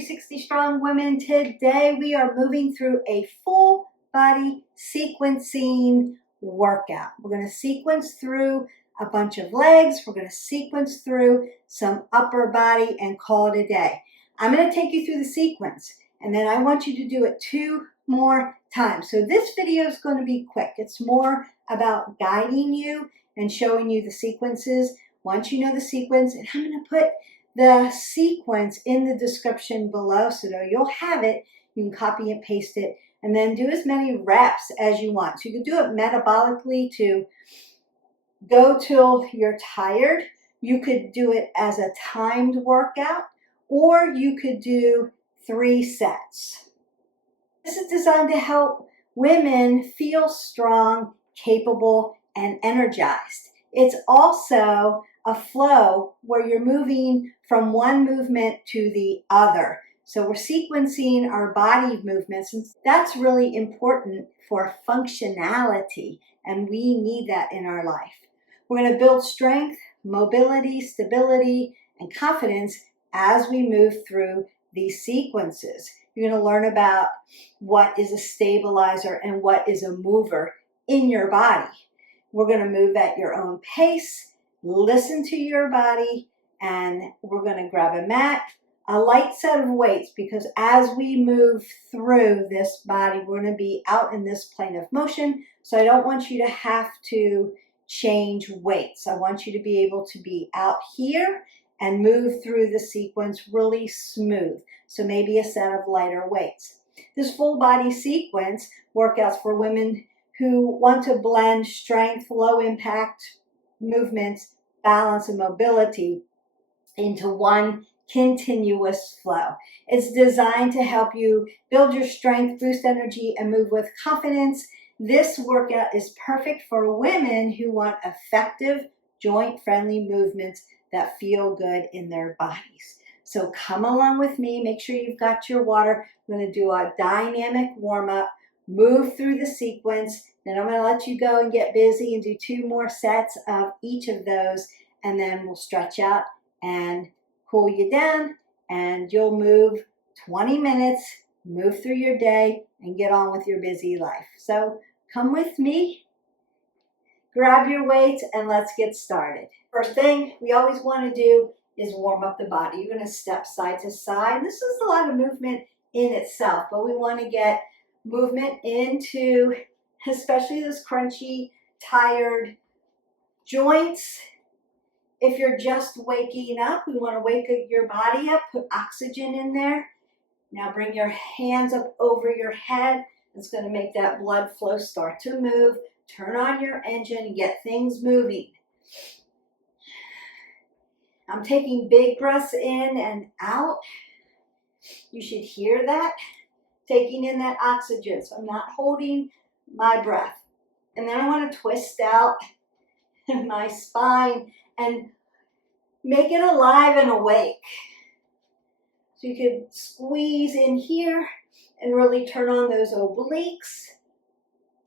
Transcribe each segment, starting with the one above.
360 Strong Women. Today we are moving through a full body sequencing workout. We're going to sequence through a bunch of legs. We're going to sequence through some upper body and call it a day. I'm going to take you through the sequence and then I want you to do it 2 more times. So this video is going to be quick. It's more about guiding you and showing you the sequences. Once you know the sequence, and I'm going to put the sequence in the description below so that you'll have it. You can copy and paste it and then do as many reps as you want. So you can do it metabolically to go till you're tired. You could do it as a timed workout, or you could do 3 sets. This is designed to help women feel strong, capable, and energized. It's also a flow where you're moving from one movement to the other. So we're sequencing our body movements, and that's really important for functionality, and we need that in our life. We're going to build strength, mobility, stability, and confidence as we move through these sequences. You're going to learn about what is a stabilizer and what is a mover in your body. We're going to move at your own pace. Listen to your body, and we're going to grab a mat, a light set of weights, because as we move through this body, we're going to be out in this plane of motion. So I don't want you to have to change weights. I want you to be able to be out here and move through the sequence really smooth. So maybe a set of lighter weights. This full body sequence workouts for women who want to blend strength, low impact movements, balance, and mobility into one continuous flow. It's designed to help you build your strength, boost energy, and move with confidence. This workout is perfect for women who want effective, joint-friendly movements that feel good in their bodies. So come along with me. Make sure you've got your water. I'm going to do a dynamic warm-up, move through the sequence. Then I'm going to let you go and get busy and do 2 more sets of each of those, and then we'll stretch out and cool you down, and you'll move 20 minutes, move through your day, and get on with your busy life. So come with me, grab your weights, and let's get started. First thing we always want to do is warm up the body. You're going to step side to side. This is a lot of movement in itself, but we want to get movement into especially those crunchy, tired joints. If you're just waking up, we want to wake your body up, put oxygen in there. Now bring your hands up over your head. It's going to make that blood flow start to move. Turn on your engine and get things moving. I'm taking big breaths in and out. You should hear that. Taking in that oxygen. So I'm not holding my breath. And then I want to twist out my spine and make it alive and awake. So you can squeeze in here and really turn on those obliques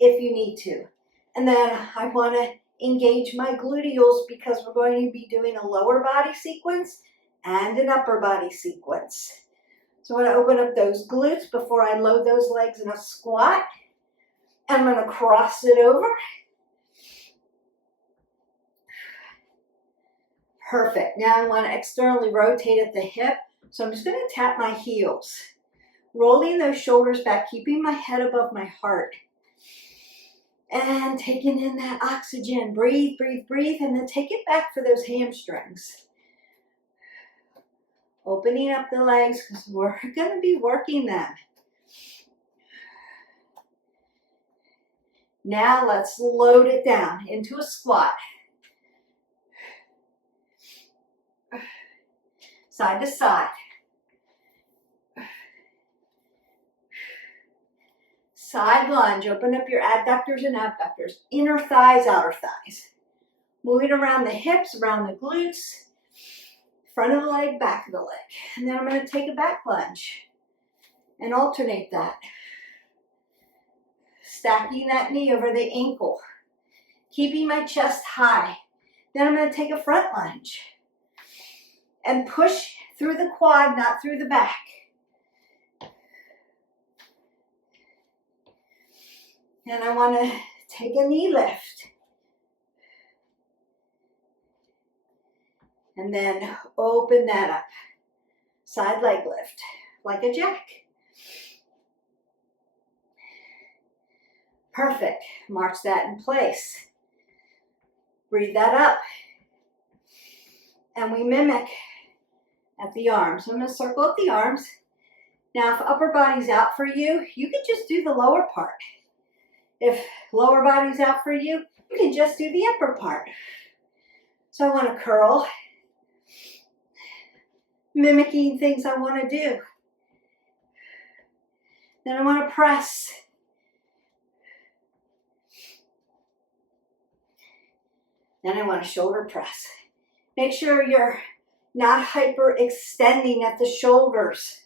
if you need to. And then I want to engage my gluteals because we're going to be doing a lower body sequence and an upper body sequence. So I'm going to open up those glutes before I load those legs in a squat. I'm going to cross it over. Perfect. Now I want to externally rotate at the hip. So I'm just going to tap my heels, rolling those shoulders back, keeping my head above my heart. And taking in that oxygen. Breathe, breathe, breathe, and then take it back for those hamstrings. Opening up the legs because we're going to be working them. Now let's load it down into a squat. Side to side. Side lunge. Open up your adductors and abductors. Inner thighs, outer thighs. Moving around the hips, around the glutes. Front of the leg, back of the leg. And then I'm going to take a back lunge and alternate that. Stacking that knee over the ankle. Keeping my chest high. Then I'm going to take a front lunge and push through the quad, not through the back. And I want to take a knee lift. And then open that up. Side leg lift, like a jack. Perfect. March that in place. Breathe that up. And we mimic at the arms. I'm going to circle at the arms. Now, if upper body's out for you, you can just do the lower part. If lower body's out for you, you can just do the upper part. So I want to curl, mimicking things I want to do. Then I want to press. Then I want to shoulder press. Make sure you're not hyperextending at the shoulders.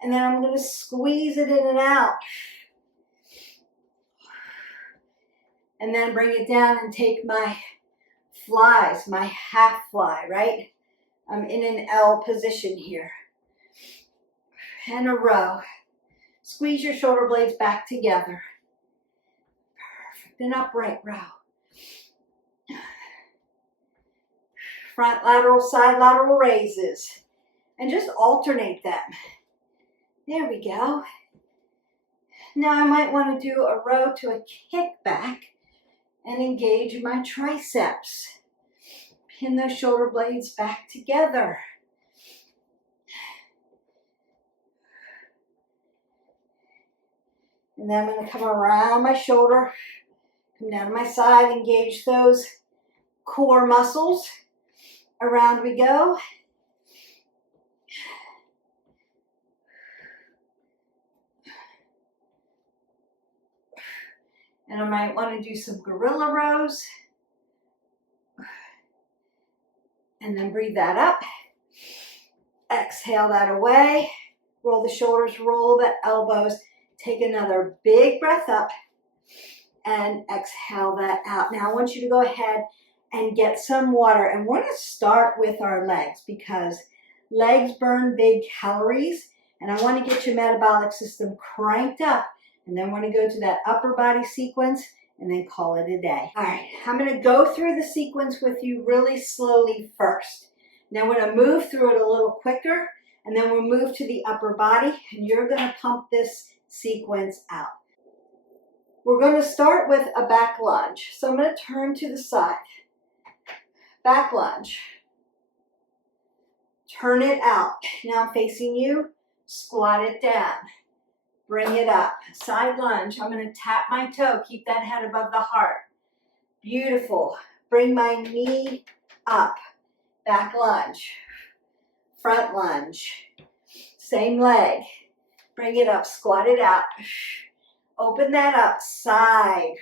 And then I'm going to squeeze it in and out. And then bring it down and take my flies, my half fly, right? I'm in an L position here. And a row. Squeeze your shoulder blades back together. Perfect. An upright row. Front lateral, side lateral raises. And just alternate them. There we go. Now I might want to do a row to a kickback and engage my triceps. Pin those shoulder blades back together. And then I'm going to come around my shoulder, come down to my side, engage those core muscles. Around we go. And I might want to do some gorilla rows. And then breathe that up. Exhale that away. Roll the shoulders, roll the elbows. Take another big breath up and exhale that out. Now I want you to go ahead and get some water. And we're going to start with our legs because legs burn big calories. And I want to get your metabolic system cranked up. And then we're going to go to that upper body sequence and then call it a day. All right, I'm going to go through the sequence with you really slowly first. Now we're going to move through it a little quicker, and then we'll move to the upper body, and you're going to pump this sequence out. We're going to start with a back lunge. So I'm going to turn to the side. Back lunge. Turn it out. Now I'm facing you. Squat it down. Bring it up. Side lunge. I'm going to tap my toe. Keep that head above the heart. Beautiful. Bring my knee up. Back lunge. Front lunge. Same leg. Bring it up. Squat it out. Open that up. Side.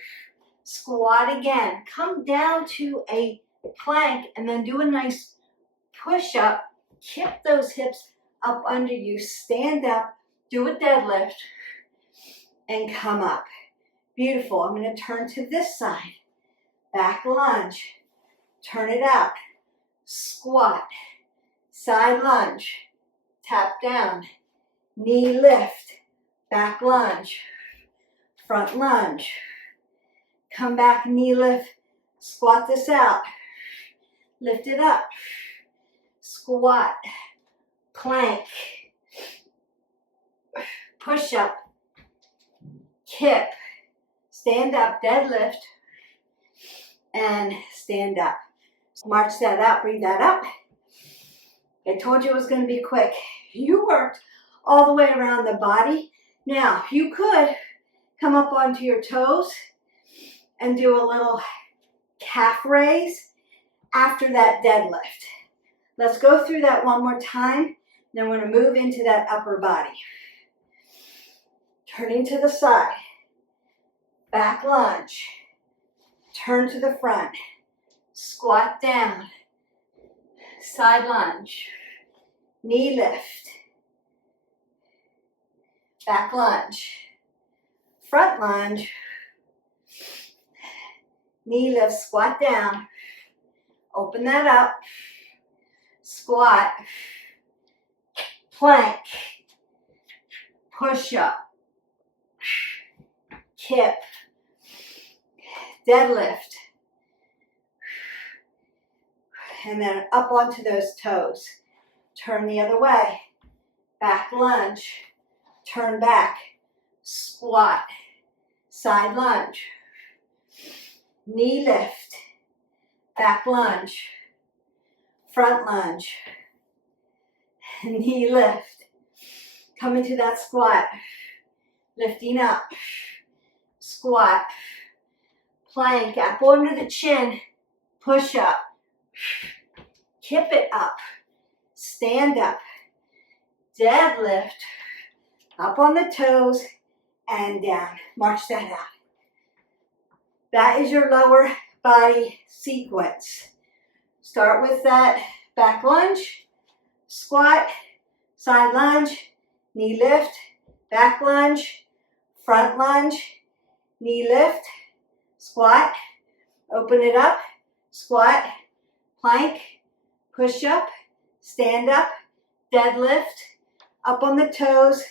Squat again. Come down to a plank and then do a nice push up. Kick those hips up under you. Stand up. Do a deadlift. And come up. Beautiful. I'm going to turn to this side. Back lunge. Turn it out. Squat. Side lunge. Tap down. Knee lift. Back lunge. Front lunge. Come back, knee lift. Squat this out. Lift it up. Squat. Plank. Push up. Kip, stand up, deadlift, and stand up. March that out, breathe that up. I told you it was going to be quick. You worked all the way around the body. Now, you could come up onto your toes and do a little calf raise after that deadlift. Let's go through that one more time. Then we're going to move into that upper body. Turning to the side. Back lunge. Turn to the front. Squat down. Side lunge. Knee lift. Back lunge. Front lunge. Knee lift, squat down. Open that up. Squat. Plank. Push up. kip, deadlift, and then up onto those toes. Turn the other way, back lunge, turn back, squat, side lunge, knee lift, back lunge, front lunge, knee lift. Come into that squat, lifting up, squat, plank, up under the chin, push up, kip it up, stand up, deadlift, up on the toes and down. March that out. That is your lower body sequence. Start with that back lunge, squat, side lunge, knee lift, back lunge, front lunge, knee lift, squat, open it up, squat, plank, push up, stand up, deadlift, up on the toes,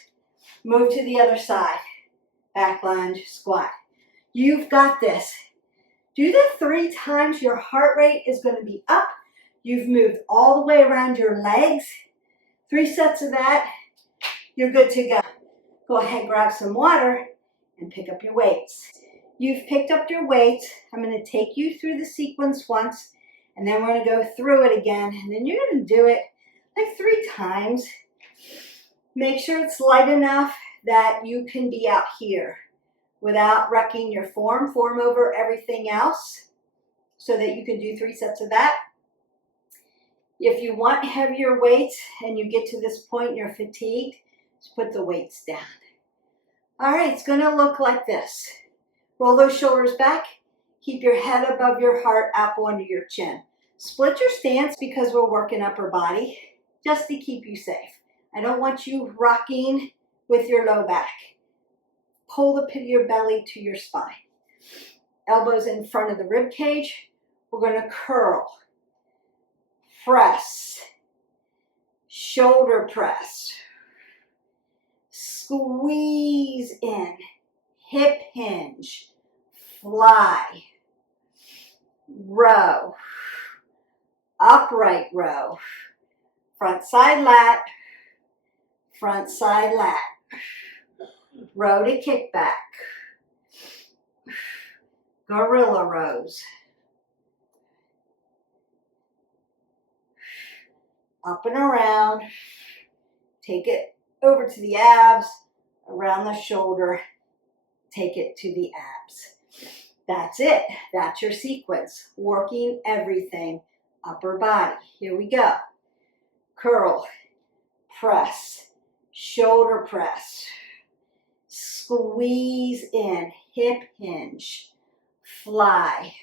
move to the other side, back lunge, squat. You've got this. Do that 3 times. Your heart rate is going to be up. You've moved all the way around your legs. 3 sets of that. You're good to go. Go ahead, grab some water and pick up your weights. You've picked up your weights. I'm going to take you through the sequence once, and then we're going to go through it again, and then you're going to do it like 3 times. Make sure it's light enough that you can be out here without wrecking your form. Form over everything else so that you can do 3 sets of that. If you want heavier weights and you get to this point and you're fatigued, just put the weights down. All right, it's going to look like this. Roll those shoulders back. Keep your head above your heart, apple under your chin. Split your stance because we're working upper body just to keep you safe. I don't want you rocking with your low back. Pull the pit of your belly to your spine. Elbows in front of the rib cage. We're going to curl, press, shoulder press, squeeze in, hip hinge, fly, row, upright row, front side lat, front side lat, row to kickback, gorilla rows, up and around, take it over to the abs, around the shoulder, take it to the abs. That's it. That's your sequence. Working everything upper body. Here we go. Curl, press, shoulder press, squeeze in, hip hinge, fly,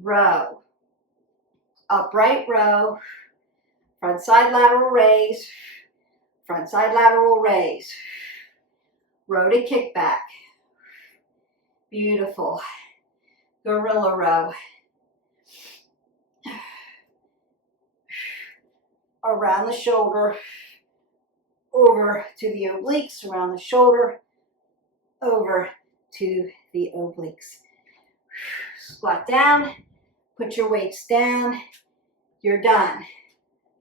row, upright row, front side lateral raise, front side lateral raise, row to kickback. Beautiful. Gorilla row. Around the shoulder, over to the obliques, around the shoulder, over to the obliques. Squat down, put your weights down, you're done.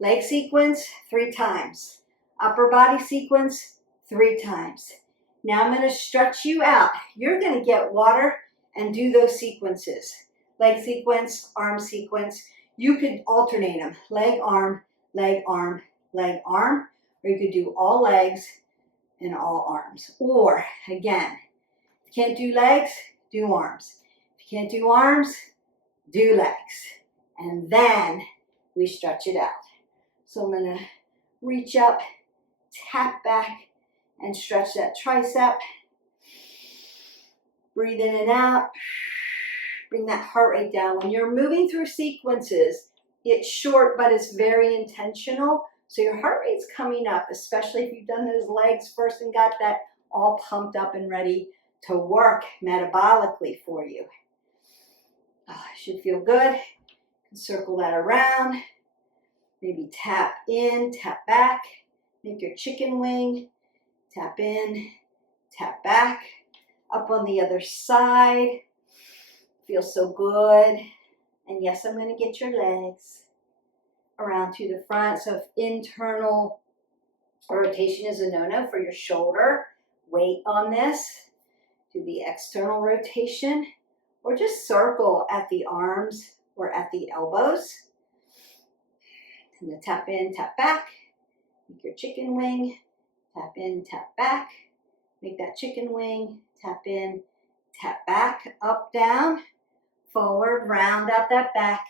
Leg sequence 3 times. Upper body sequence 3 times. Now I'm going to stretch you out. You're going to get water and do those sequences. Leg sequence, arm sequence. You could alternate them. Leg, arm, leg, arm, leg, arm. Or you could do all legs and all arms. Or, again, if you can't do legs, do arms. If you can't do arms, do legs. And then we stretch it out. So I'm going to reach up, tap back, and stretch that tricep. Breathe in and out. Bring that heart rate down. When you're moving through sequences, it's short, but it's very intentional. So your heart rate's coming up, especially if you've done those legs first and got that all pumped up and ready to work metabolically for you. Should feel good. Circle that around. Maybe tap in, tap back. Make your chicken wing. Tap in, tap back, up on the other side. Feels so good. And yes, I'm going to get your legs around to the front. So if internal rotation is a no-no for your shoulder, weight on this. Do the external rotation, or just circle at the arms or at the elbows. And then tap in, tap back. Make your chicken wing. Tap in, tap back. Make that chicken wing. Tap in, tap back, up, down, forward, round out that back,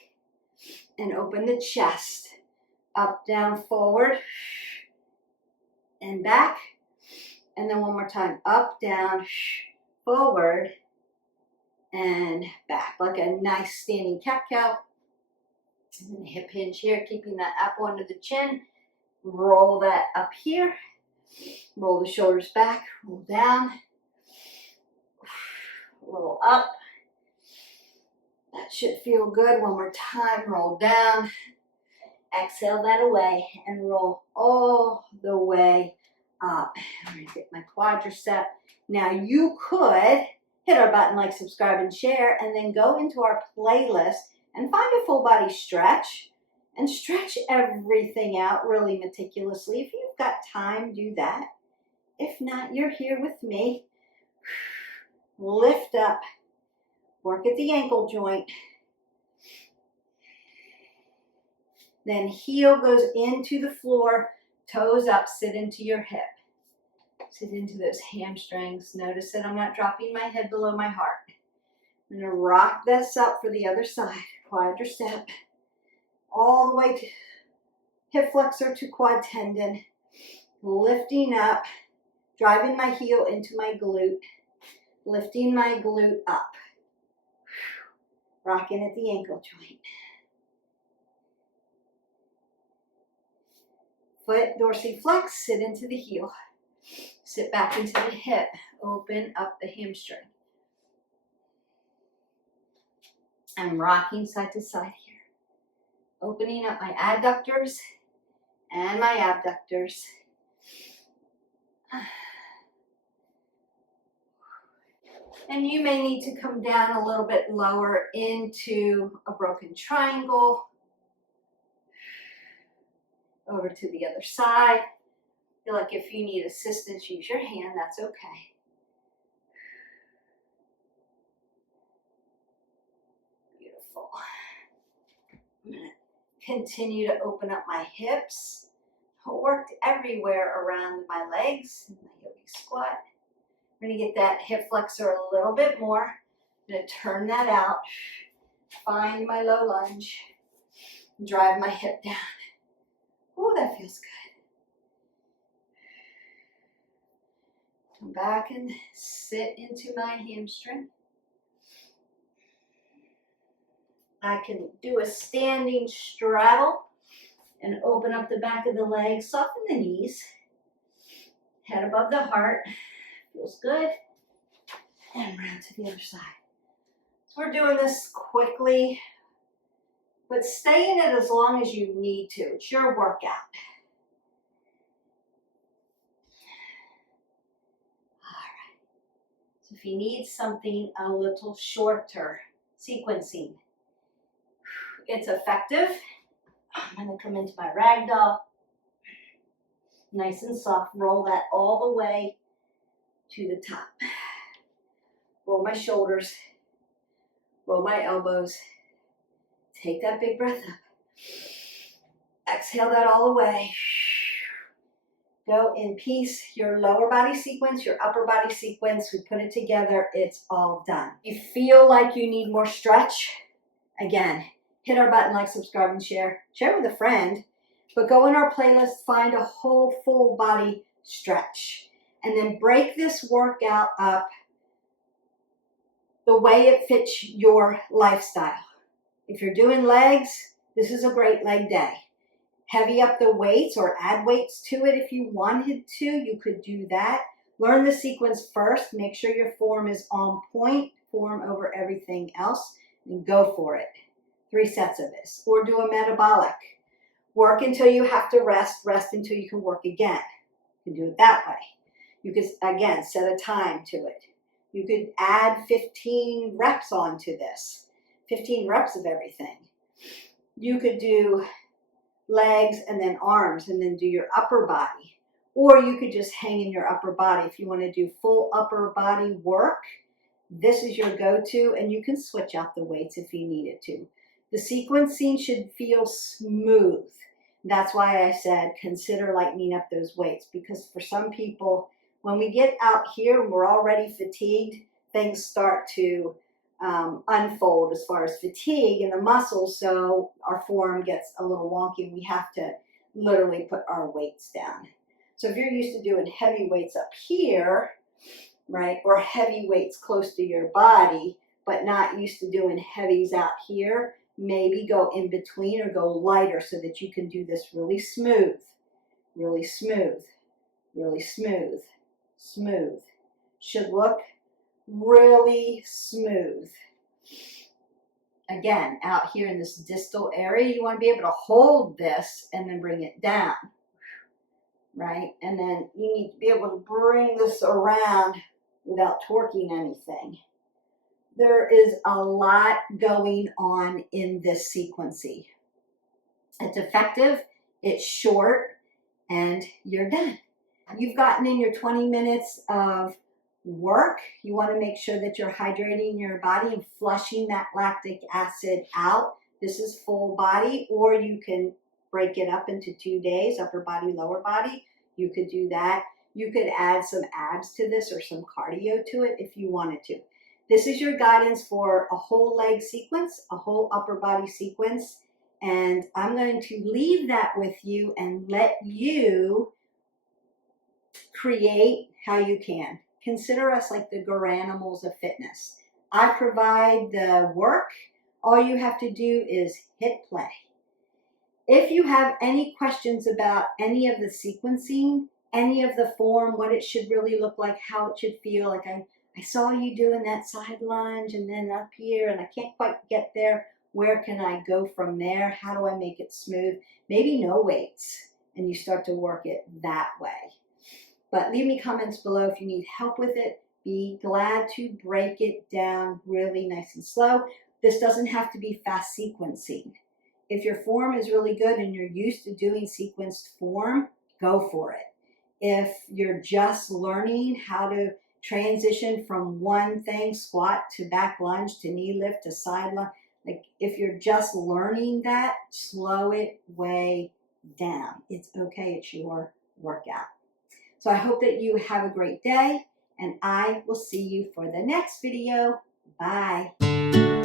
and open the chest. Up, down, forward, and back. And then one more time, up, down, forward, and back, like a nice standing cat-cow. And then hip hinge here, keeping that apple under the chin. Roll that up here. Roll the shoulders back, roll down, roll up. That should feel good. One more time, roll down. Exhale that away and roll all the way up. I'm going to get my quadricep. Now you could hit our button like, subscribe, and share, and then go into our playlist and find a full body stretch and stretch everything out really meticulously. If you've got time, do that. If not, you're here with me. Lift up, work at the ankle joint. Then heel goes into the floor, toes up, sit into your hip. Sit into those hamstrings. Notice that I'm not dropping my head below my heart. I'm going to rock this up for the other side. Quadricep, all the way to hip flexor to quad tendon. Lifting up, driving my heel into my glute. Lifting my glute up. Rocking at the ankle joint. Foot dorsiflex, sit into the heel. Sit back into the hip. Open up the hamstring. I'm rocking side to side here. Opening up my adductors and my abductors. And you may need to come down a little bit lower into a broken triangle. Over to the other side. Feel like if you need assistance, use your hand, that's okay. Beautiful. I'm going to continue to open up my hips. I worked everywhere around my legs in my yogi squat. I'm going to get that hip flexor a little bit more. I'm going to turn that out. Find my low lunge. Drive my hip down. Oh, that feels good. Come back and sit into my hamstring. I can do a standing straddle and open up the back of the legs, soften the knees, head above the heart. Feels good. And round to the other side. So we're doing this quickly, but stay in it as long as you need to. It's your workout. If you need something a little shorter, sequencing, it's effective. I'm going to come into my ragdoll, nice and soft, roll that all the way to the top. Roll my shoulders, roll my elbows, take that big breath up. Exhale that all the way. Go in peace. Your lower body sequence, your upper body sequence, we put it together, it's all done. You feel like you need more stretch? Again, hit our button, like, subscribe, and share. Share with a friend, but go in our playlist, find a whole full body stretch, and then break this workout up the way it fits your lifestyle. If you're doing legs, this is a great leg day. Heavy up the weights or add weights to it if you wanted to. You could do that. Learn the sequence first. Make sure your form is on point. Form over everything else. And go for it. 3 sets of this. Or do a metabolic. Work until you have to rest. Rest until you can work again. You can do it that way. You could, again, set a time to it. You could add 15 reps onto this, 15 reps of everything. You could do legs and then arms and then do your upper body. Or you could just hang in your upper body. If you want to do full upper body work, this is your go-to, and you can switch out the weights if you needed to. The sequencing should feel smooth. That's why I said consider lightening up those weights, because for some people, when we get out here and we're already fatigued, things start to unfold as far as fatigue in the muscles, so our form gets a little wonky and we have to literally put our weights down. So if you're used to doing heavy weights up here, right, or heavy weights close to your body, but not used to doing heavies out here, maybe go in between or go lighter so that you can do this really smooth, really smooth, really smooth, smooth. Should look really smooth. Again, out here in this distal area, you want to be able to hold this and then bring it down, right? And then you need to be able to bring this around without torquing anything. There is a lot going on in this sequencing. It's effective, it's short, and you're done. You've gotten in your 20 minutes of work. You want to make sure that you're hydrating your body and flushing that lactic acid out. This is full body, or you can break it up into 2 days, upper body, lower body. You could do that. You could add some abs to this or some cardio to it if you wanted to. This is your guidance for a whole leg sequence, a whole upper body sequence, and I'm going to leave that with you and let you create how you can. Consider us like the Garanimals of fitness. I provide the work. All you have to do is hit play. If you have any questions about any of the sequencing, any of the form, what it should really look like, how it should feel, like I saw you doing that side lunge and then up here and I can't quite get there. Where can I go from there? How do I make it smooth? Maybe no weights and you start to work it that way. But leave me comments below if you need help with it. Be glad to break it down really nice and slow. This doesn't have to be fast sequencing. If your form is really good and you're used to doing sequenced form, go for it. If you're just learning how to transition from one thing, squat to back lunge to knee lift to side lunge, like if you're just learning that, slow it way down. It's okay, it's your workout. So I hope that you have a great day, and I will see you for the next video. Bye.